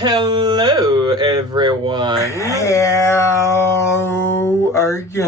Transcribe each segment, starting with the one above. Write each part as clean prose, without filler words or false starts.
Hello, everyone. How are you?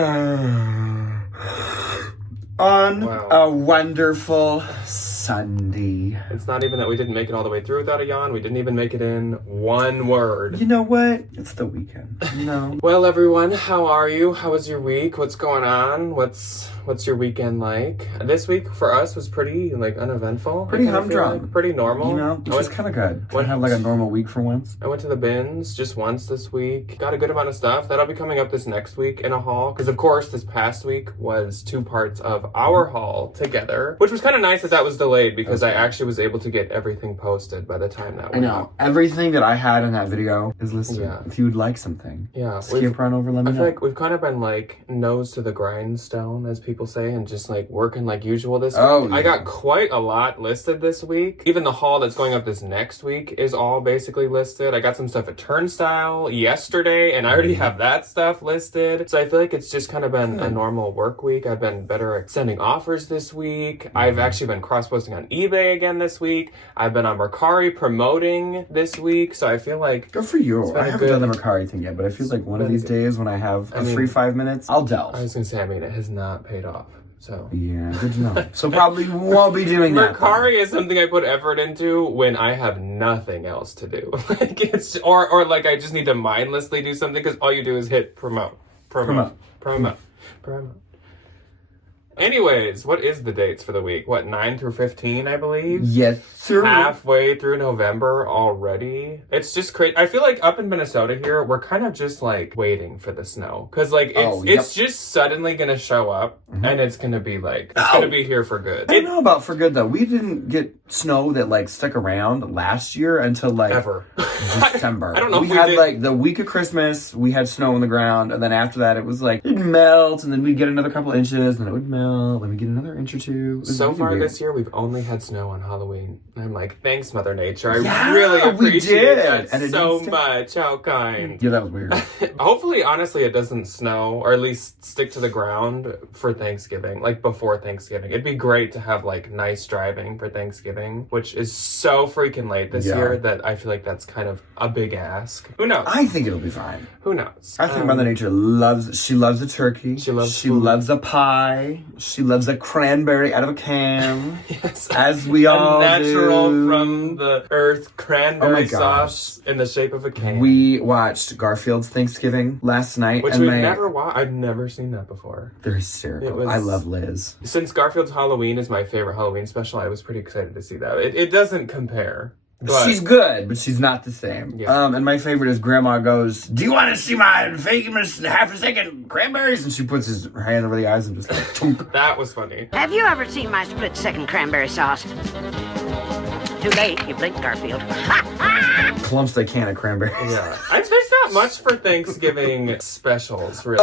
On a wonderful Sunday. It's not even that we didn't make it all the way through without a yawn. We didn't even make it in one word. You know what? It's the weekend. No. Well, everyone, how are you? How was your week? What's going on? What's your weekend like? This week for us was pretty uneventful. Pretty humdrum. Pretty normal. You know, which is kind of good. To have like a normal week for once. I went to the bins just once this week. Got a good amount of stuff. That'll be coming up this next week in a haul. Because of course, this past week was 2 parts of our haul together. Which was kind of nice that was delayed because I actually was able to get everything posted by the time that went out. Everything that I had in that video is listed. Yeah. If you would like something. Yeah. Skip right over, let me know. I feel like we've kind of been nose to the grindstone, as people say, and just working like usual this week. Yeah. I got quite a lot listed this week. Even the haul that's going up this next week is all basically listed. I got some stuff at Turnstile yesterday, and I already have that stuff listed. So I feel like it's just kind of been a normal work week. I've been better at sending offers this week. I've actually been cross-posting on eBay again this week. I've been on Mercari promoting this week. So I feel like... Good for you. I haven't done the Mercari thing yet, but I feel like one of these days when I have a free 5 minutes, I'll delve. I was going to say, it has not paid off. So yeah, good to know. So probably won't be doing that. Mercari is something I put effort into when I have nothing else to do. Or I just need to mindlessly do something because all you do is hit promote. Anyways, what is the dates for the week? 9 through 15, I believe? Yes, sir. Halfway through November already. It's just crazy. I feel like up in Minnesota here, we're kind of just waiting for the snow. Because it's just suddenly going to show up and it's going to be it's going to be here for good. I don't know about for good though. We didn't get snow that stuck around last year until ever December. I don't know we had the week of Christmas, we had snow on the ground, and then after that it was it'd melt, and then we'd get another couple inches, and then it would melt. Let me get another inch or two. So far this year, we've only had snow on Halloween. And I'm thanks, Mother Nature. I really appreciate that so much. How kind. Yeah, that was weird. Hopefully, honestly, it doesn't snow, or at least stick to the ground for Thanksgiving, before Thanksgiving. It'd be great to have nice driving for Thanksgiving, which is so freaking late this year that I feel like that's kind of a big ask. Who knows? I think it'll be fine. Who knows? I think Mother Nature loves a turkey. She loves a pie. She loves a cranberry out of a can. Yes. As we all natural do. from the earth cranberry sauce in the shape of a can. We watched Garfield's Thanksgiving last night. Which we've never watched. I've never seen that before. They're hysterical. I love Liz. Since Garfield's Halloween is my favorite Halloween special, I was pretty excited to see that. It doesn't compare. But she's good, but she's not the same. Yeah. And my favorite is Grandma goes, "Do you want to see my famous half-a-second cranberries?" And she puts her hand over the eyes and just chunk. That was funny. Have you ever seen my split-second cranberry sauce? Too late, you blinked, Garfield. Clumps the can of cranberries. Yeah. There's not much for Thanksgiving specials, really.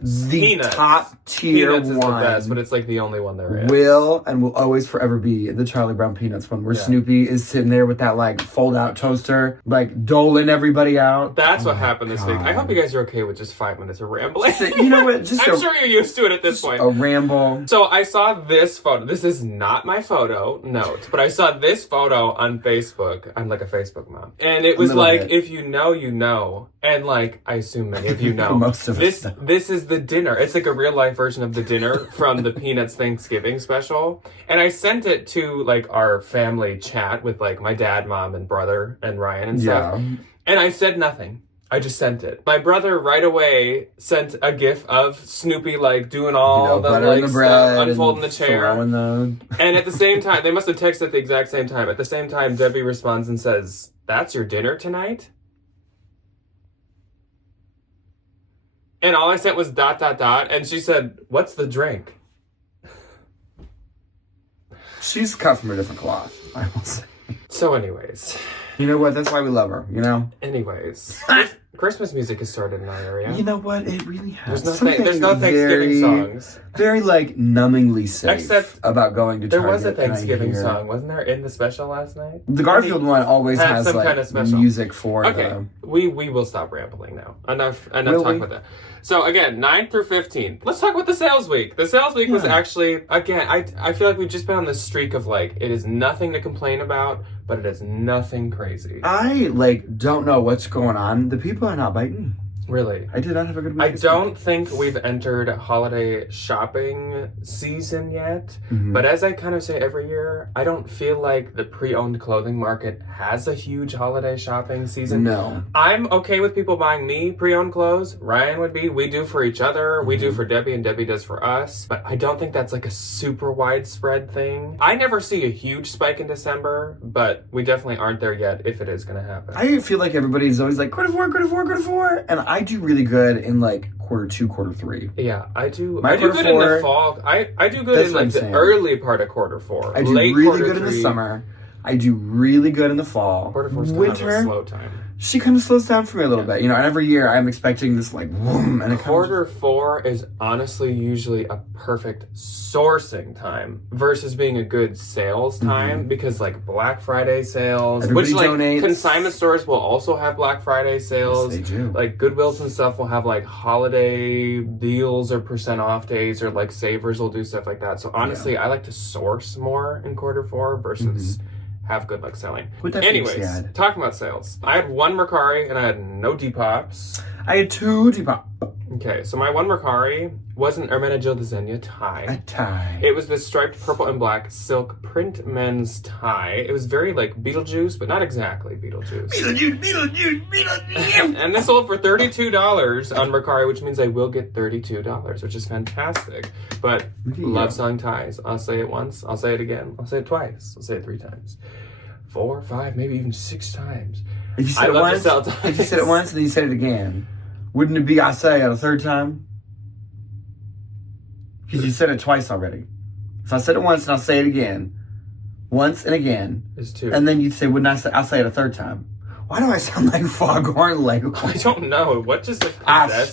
The Peanuts. top tier Peanuts is one. the best, but it's the only one there is. Will always forever be the Charlie Brown Peanuts one, where Snoopy is sitting there with that fold-out toaster, doling everybody out. That's what happened this week. I hope you guys are okay with just 5 minutes of rambling. You know what? I'm sure you're used to it at this point. A ramble. So I saw this photo. This is not my photo, note, but I saw this photo on Facebook. I'm like a Facebook mom. And it was if you know, you know. And I assume many of you know. Most of us know. This is the dinner. It's a real life version of the dinner from the Peanuts Thanksgiving special. And I sent it to our family chat with my dad, mom, and brother and Ryan and stuff. And I said nothing. I just sent it. My brother right away sent a gif of Snoopy doing all the bread, unfolding the chair. And at the same time, they must have texted at the exact same time. At the same time, Debbie responds and says, "That's your dinner tonight?" And all I sent was ... And she said, "What's the drink?" She's cut from a different cloth, I will say. So anyways. You know what? That's why we love her, you know? Anyways. Christmas music has started in our area. You know what? It really has. There's no Thanksgiving songs. Very numbingly safe about going to Target. There was a Thanksgiving song, wasn't there, in the special last night? The Garfield one always has some kind of special music for we will stop rambling now. Enough talk about that. So again, 9th through 15th. Let's talk about the sales week. The sales week was actually, again, I feel like we've just been on this streak of it is nothing to complain about. but it is nothing crazy. I, don't know what's going on. The people are not biting. Really? I did not have a good week. I don't think we've entered holiday shopping season yet, but as I kind of say every year, I don't feel like the pre-owned clothing market has a huge holiday shopping season. No. I'm okay with people buying me pre-owned clothes. Ryan would be. We do for each other. We do for Debbie, and Debbie does for us. But I don't think that's like a super widespread thing. I never see a huge spike in December, but we definitely aren't there yet if it is going to happen. I feel like everybody's always like, quarter four. And I do really good in quarter 2, quarter 3. Yeah, I do. My I do quarter good in four- the fall. I do good in the early part of quarter 4. I do Late really quarter good in the 3. summer. I do really good in the fall. Quarter 4's kind of a Winter, slow time. she kind of slows down for me a little bit. And every year I'm expecting this boom. And Quarter 4 is honestly usually a perfect sourcing time versus being a good sales time because Black Friday sales, everybody which donates. Consignment stores will also have Black Friday sales. Yes, they do. Goodwills and stuff will have holiday deals or % off days or Savers will do stuff like that. So honestly, I like to source more in quarter 4 versus have good luck selling. Anyways, talking about sales. I had one Mercari and I had no Depops. I had 2 Depop. Okay, so my one Mercari was an Ermenegildo Zegna tie. A tie. It was this striped purple and black silk print men's tie. It was very Beetlejuice, but not exactly Beetlejuice. Beetlejuice. And this sold for $32 on Mercari, which means I will get $32, which is fantastic. But love selling ties. I'll say it once, I'll say it again, I'll say it twice, I'll say it 3 times. 4, 5, maybe even 6 times. If you said it once, if you said it once and then you said it again, wouldn't it be I say it a 3rd time? Because you said it twice already. If I said it once and I'll say it again, once and again, is 2. and then you'd say, wouldn't I say? I'll say it a 3rd time. Why do I sound like Foghorn Leghorn? I don't know. What just possessed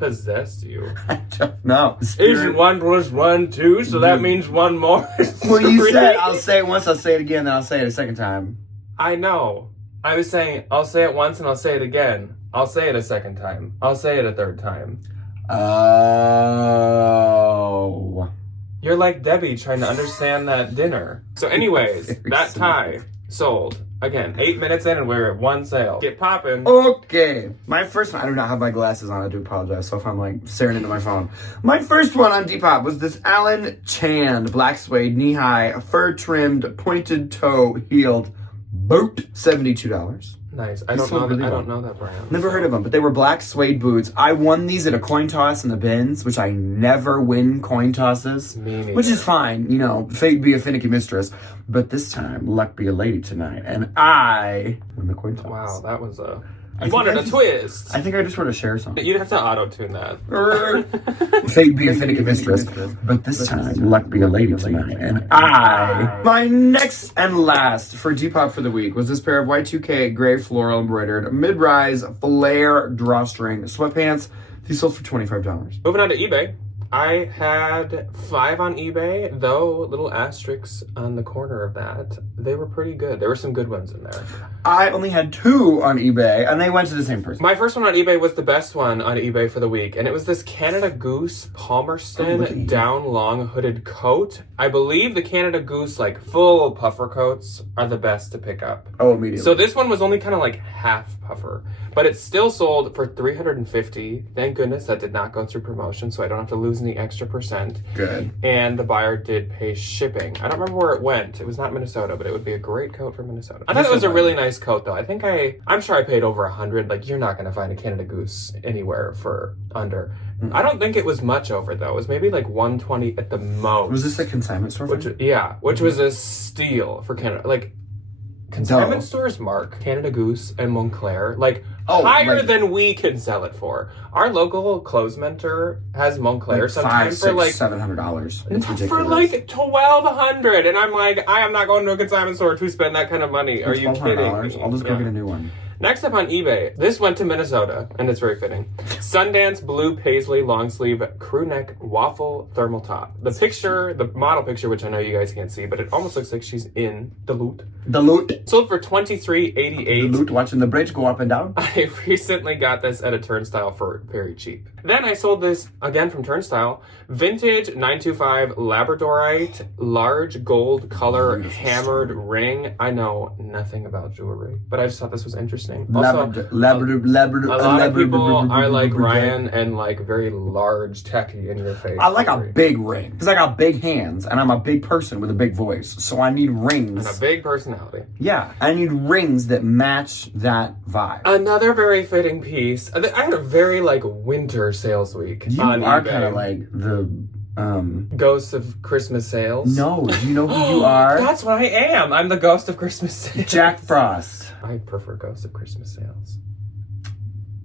possessed you? I don't know. Isn't 1 + 1 2? So that means 1 more. Well, you said I'll say it once, I'll say it again, then I'll say it a 2nd time. I know. I was saying I'll say it once and I'll say it again. I'll say it a 2nd time. I'll say it a 3rd time. Oh. You're like Debbie trying to understand that dinner. So anyways, that tie sold. Again, 8 minutes in and we're at 1 sale. Get popping. Okay. My first one, I do not have my glasses on. I do apologize. So if I'm staring into my phone. My first one on Depop was this Alan Chand black suede knee-high fur-trimmed pointed toe heeled boot. $72. Nice. I don't know that brand. Never heard of them, but they were black suede boots. I won these at a coin toss in the bins, which I never win coin tosses. Me neither. Which is fine, fate be a finicky mistress. But this time, luck be a lady tonight, and I win the coin toss. Wow, that was a... You wanted a twist. I think I just want to share something. You'd have to auto-tune that. Fate be a finicky mistress, but this time, luck be a lady tonight, and I... My next and last for Depop for the week was this pair of Y2K gray floral embroidered mid-rise flare drawstring sweatpants. These sold for $25. Moving on to eBay. I had 5 on eBay, though little asterisks on the corner of that. They were pretty good. There were some good ones in there. I only had 2 on eBay, and they went to the same person. My first one on eBay was the best one on eBay for the week, and it was this Canada Goose Palmerston down long hooded coat. I believe the Canada Goose full puffer coats are the best to pick up. Oh, immediately. So this one was only kind of half puffer, but it still sold for $350. Thank goodness that did not go through promotion, so I don't have to lose any extra percent. Good. And the buyer did pay shipping. I don't remember where it went. It was not Minnesota, but it would be a great coat for Minnesota. I thought it was a really nice coat, though. I'm sure I paid over $100. You're not going to find a Canada Goose anywhere for under. Mm-hmm. I don't think it was much over, though. It was maybe $120 at the most. Was this a consignment store? Which was a steal for Canada. Consignment stores mark Canada Goose and Montclair higher than we can sell it for. Our local clothes mentor has Montclair sometimes for $700. It's ridiculous. For $1,200, and I'm I am not going to a consignment store to spend that kind of money. Are you kidding me? I'll just go get a new one. Next up on eBay, this went to Minnesota, and it's very fitting. Sundance blue paisley long sleeve crew neck waffle thermal top. The picture, the model picture, which I know you guys can't see, but it almost looks like she's in Duluth. Sold for $23.88. Duluth, watching the bridge go up and down. I recently got this at a Turnstile for very cheap. Then I sold this again from Turnstile. Vintage 925 Labradorite large gold color hammered ring. I know nothing about jewelry, but I just thought this was interesting. Also, a lot of people are like Ryan and like very large, tacky in your face. I like a big ring because I got big hands and I'm a big person with a big voice, so I need rings and a big personality. Yeah, I need rings that match that vibe. Another very fitting piece. I had a very like winter sales week. You are kind of like the Ghost of Christmas Sales. No, do you know who you are? That's what I am. I'm the Ghost of Christmas Sales. Jack Frost. I prefer Ghost of Christmas Sales.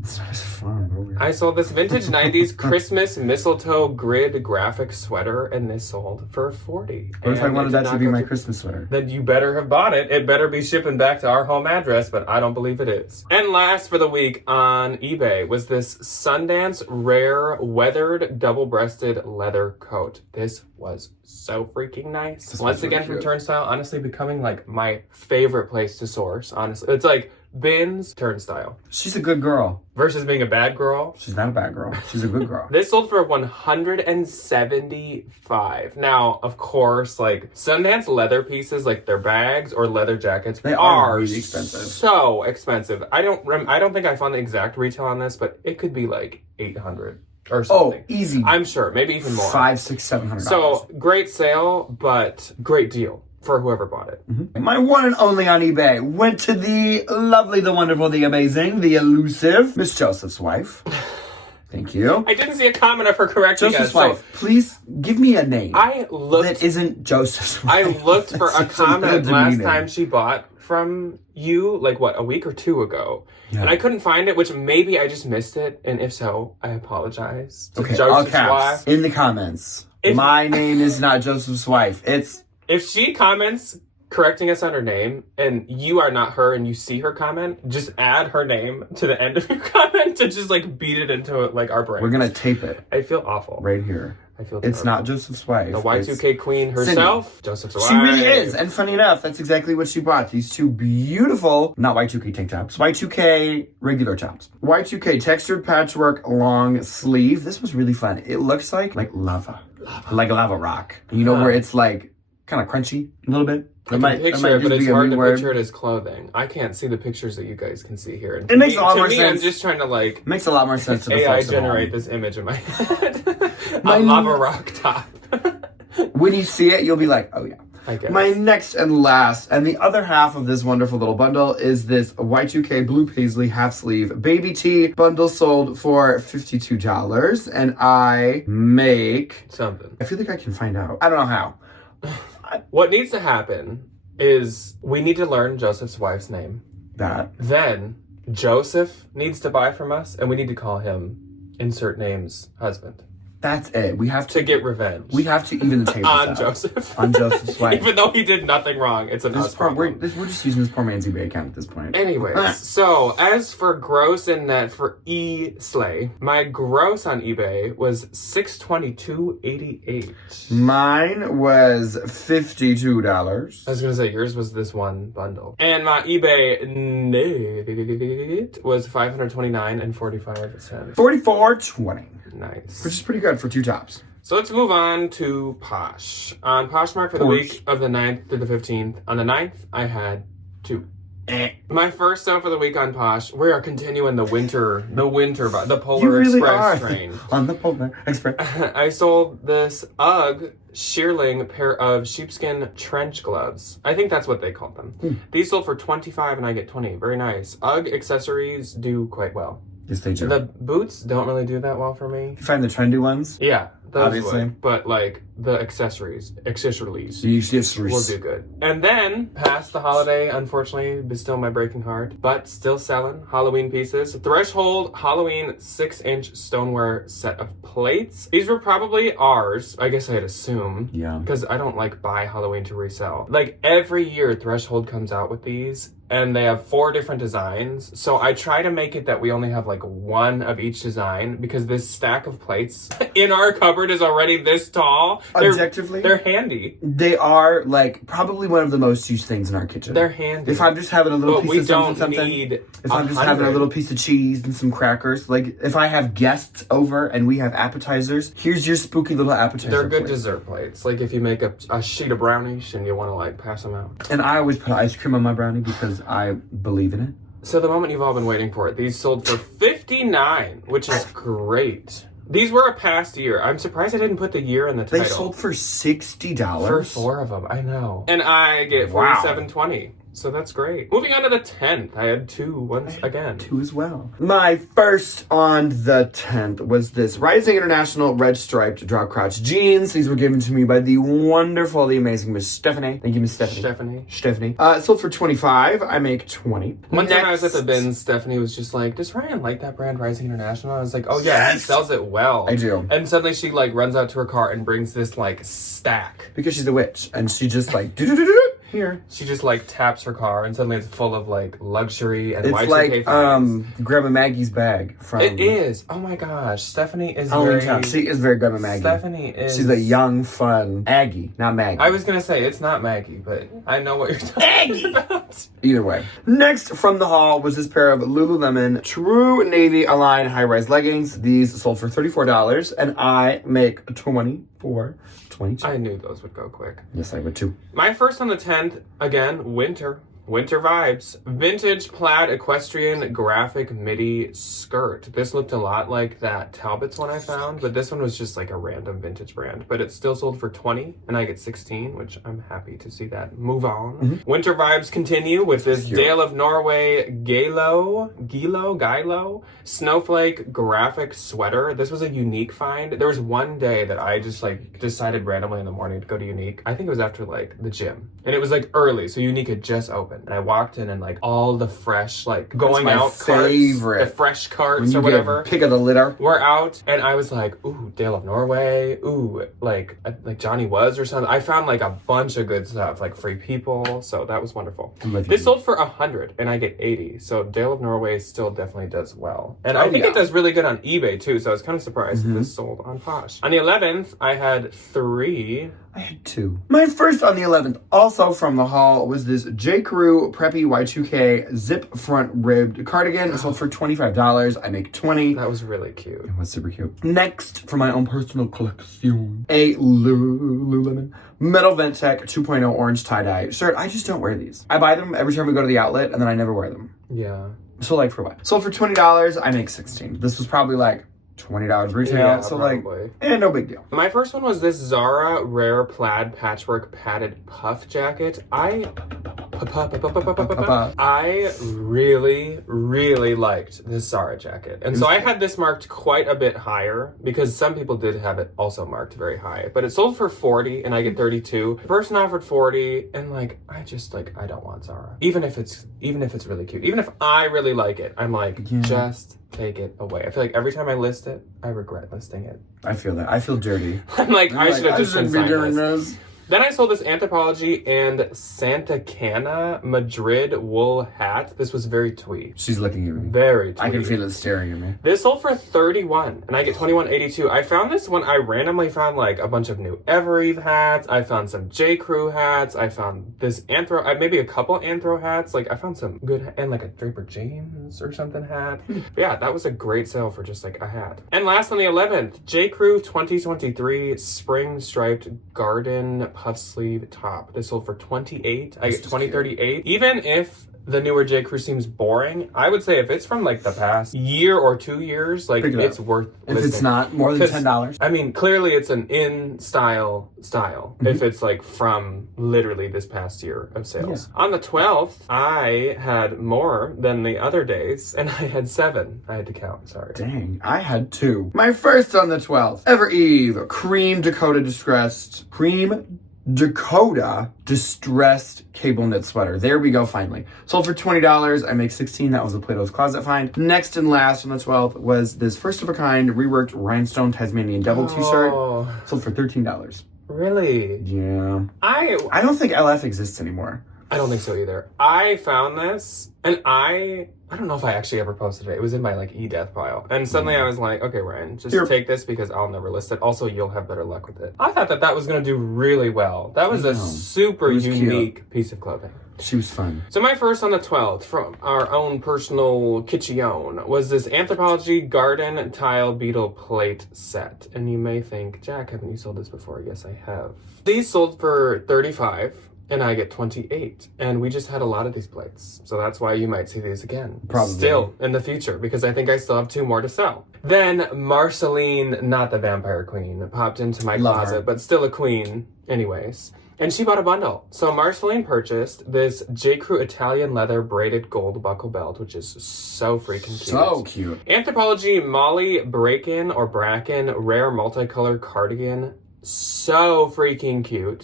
It's not as fun. I sold this vintage 90s Christmas mistletoe grid graphic sweater, and this sold for $40. What if I wanted that to be my Christmas sweater? Then you better have bought it. It better be shipping back to our home address, but I don't believe it is. And last for the week on eBay was this Sundance rare weathered double-breasted leather coat. This was so freaking nice. Once again from Turnstile, honestly becoming like my favorite place to source, honestly. It's like Bins, Turnstile. She's a good girl. Versus being a bad girl. She's not a bad girl. She's a good girl. This sold for $175. Now, of course, like Sundance leather pieces, like their bags or leather jackets, they are really expensive. So expensive. I don't think I found the exact retail on this, but it could be like $800 or something. Oh, easy. I'm sure, maybe even more. $500, $600, $700. So great sale, but great deal for whoever bought it. Mm-hmm. My one and only on eBay went to the lovely, the wonderful, the amazing, the elusive Miss Joseph's wife. Thank you. I didn't see a comment of her correcting Joseph's wife. Please give me a name. I looked. That isn't Joseph's wife. I looked for a comment last time she bought from you, like what, a week or two ago. Yeah. And I couldn't find it, which maybe I just missed it. And if so, I apologize. Okay, all caps. In the comments. My name is not Joseph's wife. If she comments correcting us on her name and you are not her and you see her comment, just add her name to the end of your comment to just like beat it into like our brain. We're going to tape it. I feel awful. Right here. I feel it's not Joseph's wife. The Y2K queen herself, Cindy. Joseph's wife. She really is. And funny enough, that's exactly what she bought. These two beautiful, not Y2K tank tops, Y2K regular tops. Y2K textured patchwork long sleeve. This was really fun. It looks like lava. Like a lava rock. You know where it's like kind of crunchy a little bit. I can picture it, but it's hard to picture it as clothing. I can't see the pictures that you guys can see here. And it makes a lot more sense. I'm just trying to like... Makes a lot more sense to the AI generate this image in my head. A lava rock top. When you see it, you'll be like, oh yeah. I guess. My next and last, and the other half of this wonderful little bundle is this Y2K blue paisley half sleeve baby tee bundle sold for $52. And I make... something. I feel like I can find out. I don't know how. What needs to happen is we need to learn Joseph's wife's name. Then Joseph needs to buy from us, and we need to call him insert names husband. That's it. We have to get revenge. We have to even the tables on out. Joseph. On Joseph's wife. Even though he did nothing wrong, it's an us problem. We're just using this poor man's eBay account at this point. Anyways, so as for gross and net for E-Slay, my gross on eBay was $622.88. Mine was $52. I was gonna say yours was this one bundle, and my eBay net was $529.45. $44.20. Nice. Which is pretty good for two tops. So let's move on to Posh. On Poshmark for the week of the 9th to the 15th. On the 9th, I had two. My first sale for the week on Posh, we are continuing the Polar Express train. On the Polar Express. I sold this UGG shearling pair of sheepskin trench gloves. I think that's what they called them. These sold for $25 and I get $20. Very nice. UGG accessories do quite well. Yes, they do. The boots don't really do that well for me. You find the trendy ones? Yeah, those obviously. would. But like the accessories The will do good. And then, past the holiday, unfortunately, but still my breaking heart, but still selling Halloween pieces. Threshold Halloween 6-inch stoneware set of plates. These were probably ours, I guess I'd assume. Yeah. Because I don't like buy Halloween to resell. Like every year, Threshold comes out with these. And they have 4 different designs. So I try to make it that we only have like one of each design because this stack of plates in our cupboard is already this tall. Objectively, they're handy. They are like probably one of the most used things in our kitchen. They're handy. If I'm just having a little But piece of something, if I'm just having a little piece of cheese and some crackers, like if I have guests over and we have appetizers, here's your spooky little appetizer. They're good plate. Dessert plates. Like if you make a sheet of brownies and you want to like pass them out. And I always put ice cream on my brownie because I believe in it. So the moment you've all been waiting for it, these sold for $59, which is great. These were a past year. I'm surprised I didn't put the year in the title. They sold for $60 for 4 of them. I know. And I get $47.20. So that's great. Moving on to the 10th. I had 2 once again. 2 as well. My first on the 10th was this Rising International red striped drop crotch jeans. These were given to me by the wonderful, the amazing Miss Stephanie. Thank you, Miss Stephanie. Stephanie. Sold for $25. I make $20. One time I was at the bins, Stephanie was just like, does Ryan like that brand, Rising International? I was like, oh yeah, he sells it well. I do. And suddenly she like runs out to her car and brings this like stack. Because she's a witch. And she just like, do here. She just like taps her car and suddenly it's full of like luxury and it's Y2K like Grandma Maggie's bag from It is. Oh my gosh. Stephanie is She is very Grandma Maggie. Stephanie is She's a young, fun Aggie, not Maggie. I was gonna say it's not Maggie, but I know what you're talking about. Either way. Next from the haul was this pair of Lululemon True Navy Align high-rise leggings. These sold for $34 and I make $22. I knew those would go quick. Yes, I would too. My first on the 10th, again, winter vibes. Vintage plaid equestrian graphic midi skirt. This looked a lot like that Talbot's one I found, but this one was just like a random vintage brand. But it still sold for $20 and I get $16, which I'm happy to see that. Move on. Mm-hmm. Winter vibes continue with this Dale of Norway Gilo snowflake graphic sweater. This was a Unique find. There was one day that I just like decided randomly in the morning to go to Unique. I think it was after like the gym. And it was like early, so Unique had just opened. And I walked in and like all the fresh, like going out favorite. carts, the fresh carts or whatever. Pick of the litter. Were out. And I was like, ooh, Dale of Norway. Ooh, like Johnny Was or something. I found like a bunch of good stuff, like Free People. So that was wonderful. This sold for $100 and I get $80. So Dale of Norway still definitely does well. And I think it does really good on eBay too. So I was kind of surprised this sold on Posh. On the 11th, I had 3. I had 2. My first on the 11th, also from the haul, was this J. Crew Preppy Y2K zip front ribbed cardigan. It sold for $25. I make $20. That was really cute. It was super cute. Next, for my own personal collection, a Lululemon Metal Vent Tech 2.0 orange tie-dye shirt. I just don't wear these. I buy them every time we go to the outlet, and then I never wear them. Yeah. So, like, for what? Sold for $20. I make $16. This was probably, like, $20 retail, yeah, so probably. Like, no big deal. My first one was this Zara Rare Plaid Patchwork Padded Puff Jacket. I really, really liked this Zara jacket. And so I had this marked quite a bit higher because some people did have it also marked very high. But it sold for $40 and I get $32. The person offered $40 and like, I don't want Zara. Even if it's really cute. Even if I really like it, I'm like, just take it away. I feel like every time I list it, I regret listing it. I feel that. I feel dirty. I'm like, I should have just been doing this. Then I sold this Anthropologie and Santa Cana Madrid wool hat. This was very twee. She's looking at me. Very twee. I can feel it staring at me. This sold for $31 and I get $21.82. I found this when I randomly found like a bunch of new Evereve hats. I found some J. Crew hats. I found this maybe a couple Anthro hats. Like I found some good, and like a Draper James or something hat. Yeah, that was a great sale for just like a hat. And last on the 11th, J. Crew 2023 spring striped garden puff sleeve top. This sold for $28. I get $20.38. Even if the newer J. Crew seems boring. I would say if it's from like the past year or 2 years, like it's worth if listening. it's not more than $10. I mean, clearly it's an in-style. If it's like from literally this past year of sales. On the 12th, I had more than the other days, and I had 7. I had to count, sorry. Dang, I had 2. My first on the 12th, Ever Eve Cream Dakota Distressed cable knit sweater. There we go, finally. Sold for $20. I make $16. That was a Plato's Closet find. Next and last on the 12th was this first of a kind reworked rhinestone Tasmanian Devil t-shirt. Sold for $13. Really? Yeah. I don't think LF exists anymore. I don't think so either. I found this, and I don't know if I actually ever posted it. It was in my like e-death pile. And suddenly I was like, okay, Ryan, just take this because I'll never list it. Also, you'll have better luck with it. I thought that was going to do really well. That was a super unique piece of clothing. She was fun. So my first on the 12th from our own personal kitchen was this Anthropologie Garden Tile Beetle Plate set. And you may think, Jack, haven't you sold this before? Yes, I have. These sold for $35. And I get 28. And we just had a lot of these plates. So that's why you might see these again. Probably. Still in the future, because I think I still have 2 more to sell. Then Marceline, not the vampire queen, popped into my closet, but still a queen anyways. And she bought a bundle. So Marceline purchased this J. Crew Italian leather braided gold buckle belt, which is so freaking cute. So cute. Anthropologie Molly Bracken or Bracken rare multicolored cardigan. So freaking cute.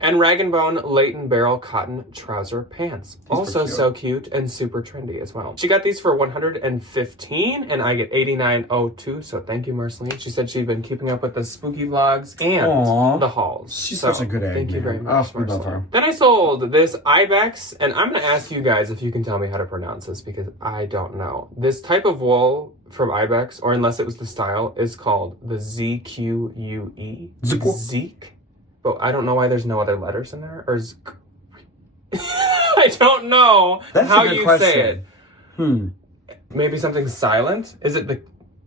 And Rag & Bone Leighton Barrel cotton trouser pants. Also so cute and super trendy as well. She got these for $115 and I get $89.02. So thank you, Marceline. She said she'd been keeping up with the spooky vlogs and the hauls. She's such a good egg. Thank you very much, we love her. Then I sold this Ibex, and I'm going to ask you guys if you can tell me how to pronounce this because I don't know. This type of wool from Ibex, or unless it was the style, is called the ZQUE. Zeke. But I don't know why there's no other letters in there. Or I don't know how you say it. Maybe something silent? Is it the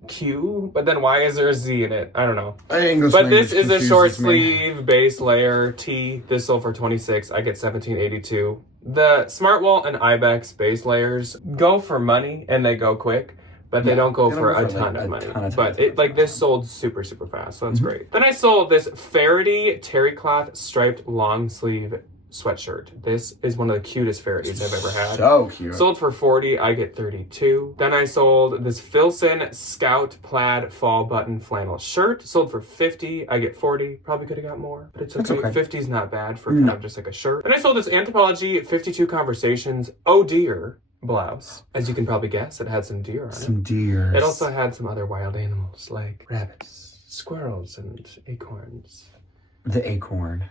Q? But then why is there a Z in it? I don't know. But this is a short sleeve base layer tee. This sold for $26. I get $17.82. The Smartwool and Ibex base layers go for money and they go quick. But they don't go for a ton of money. But this sold super, super fast. So that's great. Then I sold this Faraday terry cloth striped long sleeve sweatshirt. This is one of the cutest Faradays I've ever had. So cute. Sold for $40. I get $32. Then I sold this Filson Scout plaid fall button flannel shirt. Sold for $50. I get $40. Probably could have got more, but it's okay. $50's not bad for kind of just like a shirt. Then I sold this Anthropologie 52 Conversations Oh Dear blouse. As you can probably guess, it had some deer on it. Some deer. It also had some other wild animals like rabbits, squirrels, and acorns. The acorn.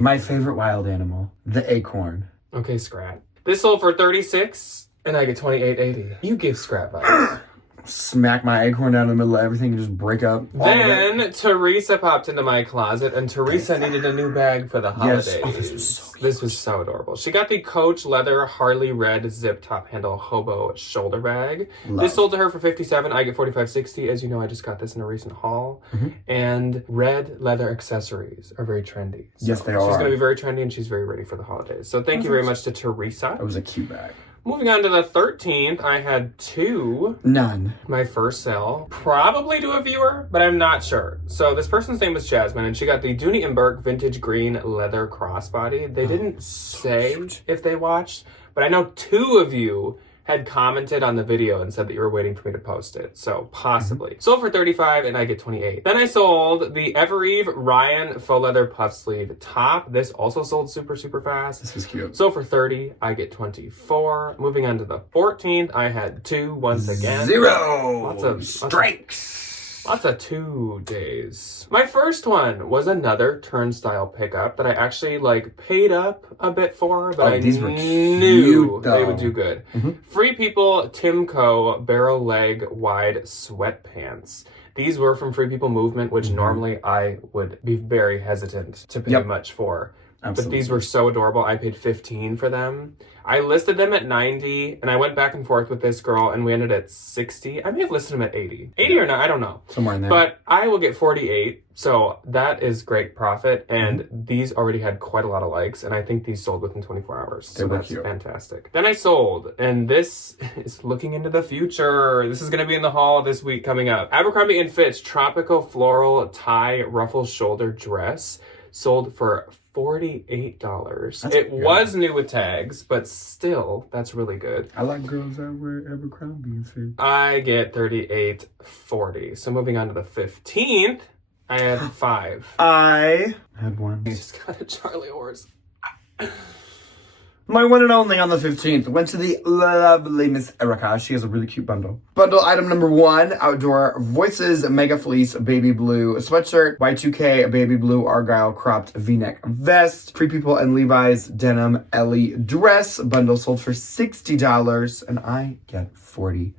My favorite wild animal. The acorn. Okay, Scrat. This sold for $36, and I get $28.80. You give Scrat vibes. Smack my acorn down in the middle of everything and just break up. Then Teresa popped into my closet, and Teresa needed a new bag for the holidays. Yes. This was so adorable. She got the Coach leather Harley red zip top handle hobo shoulder bag. This sold to her for $57. I get $45.60. As you know, I just got this in a recent haul. And red leather accessories are very trendy. So yes, they are. She's going to be very trendy, and she's very ready for the holidays. So thank you very much to Teresa. It was a cute bag. Moving on to the 13th, I had 2. None. My first sale, probably to a viewer, but I'm not sure. So this person's name was Jasmine, and she got the Dooney & Burke vintage green leather crossbody. They didn't say if they watched, but I know 2 of you had commented on the video and said that you were waiting for me to post it. So possibly. Sold for $35 and I get $28. Then I sold the Ever Eve Ryan faux leather puff sleeve top. This also sold super, super fast. This was cute. Sold for $30. I get $24. Moving on to the 14th, I had 2 once again. 0. Lots of strikes. Lots of 2 days. My first one was another turnstile pickup that I actually paid up a bit for, but I knew they would do good. Free People Timco barrel leg wide sweatpants. These were from Free People Movement, which normally I would be very hesitant to pay much for. Absolutely. But these were so adorable. I paid $15 for them. I listed them at $90, and I went back and forth with this girl, and we ended at $60. I may have listed them at $80. $80 or not, I don't know. Somewhere in there. But I will get $48, so that is great profit, and these already had quite a lot of likes, and I think these sold within 24 hours. So that's fantastic. Then I sold, and this is looking into the future. This is going to be in the haul this week coming up. Abercrombie & Fitch Tropical Floral Tie Ruffle Shoulder Dress sold for $48. It was new with tags, but still, that's really good. I like girls that wear Abercrombie & Fitch. I get $38.40. So moving on to the 15th, I had 5. I had 1. I just got a Charlie horse. My one and only on the 15th went to the lovely Miss Erica. She has a really cute bundle. Bundle item number 1, Outdoor Voices Mega Fleece Baby Blue Sweatshirt, Y2K Baby Blue Argyle Cropped V-Neck Vest, Free People and Levi's Denim Ellie Dress. Bundle sold for $60, and I get $48.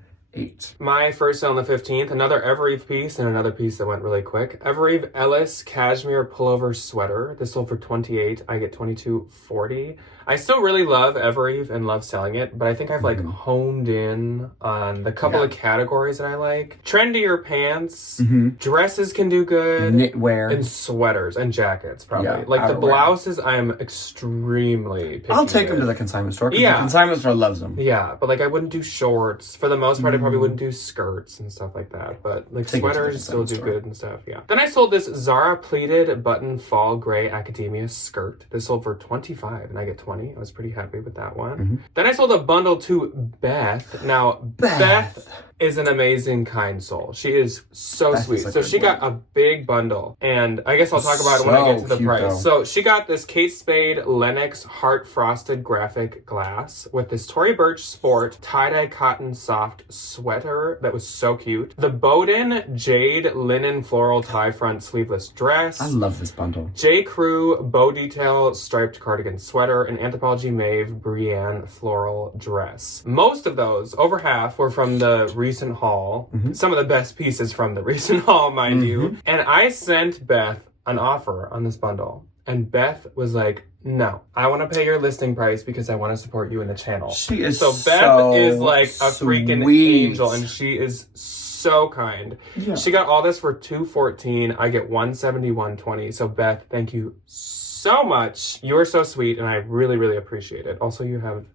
My first sale on the 15th, another Evereve piece and another piece that went really quick. Evereve Ellis Cashmere Pullover Sweater. This sold for $28. I get $22.40. I still really love Evereve and love selling it, but I think I've like honed in on the couple of categories that I like. Trendier pants, dresses can do good. Knitwear. And sweaters and jackets, probably. Yeah, like the blouses, I'm extremely picky I'll take them with. to the consignment store because the consignment store loves them. Yeah, but like I wouldn't do shorts. For the most part, I probably wouldn't do skirts and stuff like that. But like sweaters still do good and stuff, yeah. Then I sold this Zara pleated button fall gray academia skirt. This sold for $25 and I get $20. I was pretty happy with that one. Then I sold a bundle to Beth. Now, Beth is an amazing, kind soul. She is so sweet. So she got a big bundle, and I guess I'll talk about it when I get to the price. Though. So she got this Kate Spade Lennox Heart Frosted Graphic Glass with this Tory Burch Sport tie-dye cotton soft sweater that was so cute. The Bowden Jade Linen Floral Tie Front Sleeveless Dress. I love this bundle. J. Crew Bow Detail Striped Cardigan Sweater and Anthropologie Maeve Brienne Floral Dress. Most of those, over half, were from the recent haul. Some of the best pieces from the recent haul, mind you. And I sent Beth an offer on this bundle. And Beth was like, no, I want to pay your listing price because I want to support you in the channel. She is Beth is like a freaking angel, and she is so kind. Yeah. She got all this for $214. I get $171.20. So Beth, thank you so much. You are so sweet, and I really, really appreciate it. Also, you have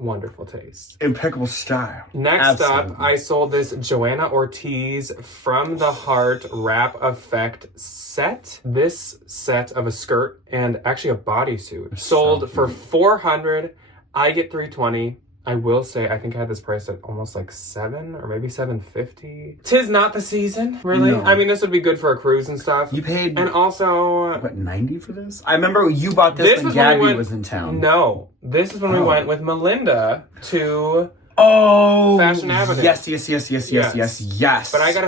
wonderful taste. Impeccable style. Next up, I sold this Joanna Ortiz From the Heart Wrap Effect set. This set of a skirt and actually a bodysuit sold for $400. I get $320. I will say, I think I had this priced at almost like $7 or maybe $7.50. 'Tis not the season, really. No. I mean, this would be good for a cruise and stuff. You paid, and also, what, $90 for this? I remember you bought this when Gabby was in town. No, this is when we went with Melinda to Fashion Avenue. Yes. But I got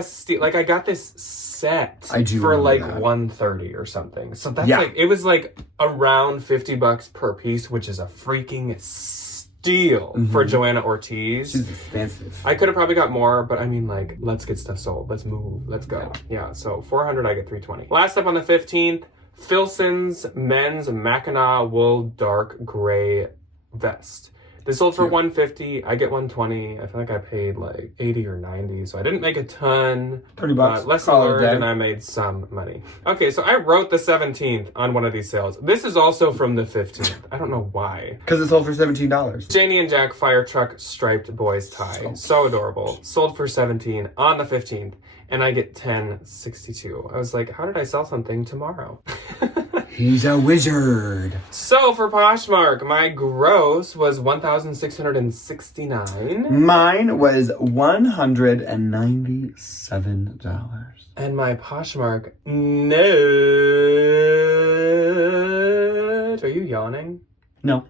I got this set for like $130 or something. So that's like, it was like around $50 per piece, which is a freaking steal for Joanna Ortiz. She's expensive. I could have probably got more, but I mean, like, let's get stuff sold. Let's move. Let's go. Yeah, so $400, I get $320. Last up on the 15th, Filson's Men's Mackinac Wool Dark Gray Vest. This sold for $150. I get $120. I feel like I paid like $80 or $90, so I didn't make a ton. $30. Lesson learned, and I made some money. Okay, so I wrote the 17th on one of these sales. This is also from the 15th. I don't know why. Because it sold for $17. Janie and Jack Fire Truck Striped Boys Tie. So adorable. Sold for $17 on the 15th, and I get $10.62. I was like, how did I sell something tomorrow? He's a wizard. So for Poshmark, my gross was $1,669. Mine was $197. And my Poshmark note. Are you yawning? No.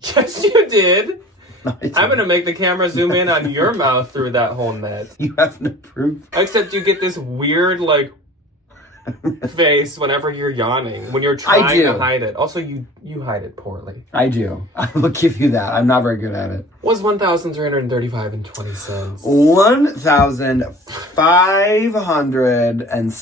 Yes, you did. No, I'm going to make the camera zoom in on your mouth through that whole net. You have no proof. Except you get this weird, like, face whenever you're yawning, when you're trying to hide it. Also, you hide it poorly. I do. I will give you that. I'm not very good at it. Was $1,335.20. 1,500 and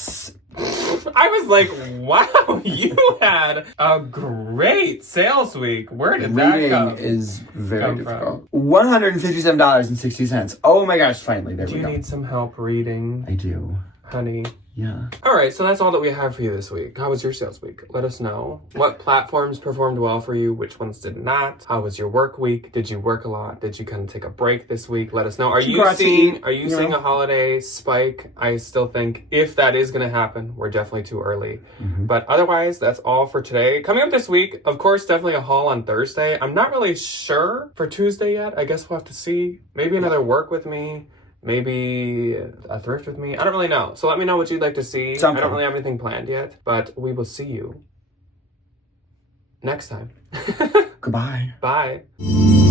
I was like, wow, you had a great sales week. Where did that Reading come? is very come difficult. $157.60. Oh my gosh, finally, there Do we you go. need some help reading, I do. honey? Yeah. All right, so that's all that we have for you this week. How was your sales week? Let us know. What platforms performed well for you? Which ones did not? How was your work week? Did you work a lot? Did you kind of take a break this week? Let us know. Are you seeing a holiday spike? I still think if that is going to happen, we're definitely too early. But otherwise, that's all for today. Coming up this week, of course, definitely a haul on Thursday. I'm not really sure for Tuesday yet. I guess we'll have to see. Maybe another work with me. Maybe a thrift with me. I don't really know. So let me know what you'd like to see. I don't really have anything planned yet, but we will see you next time. Goodbye. Bye.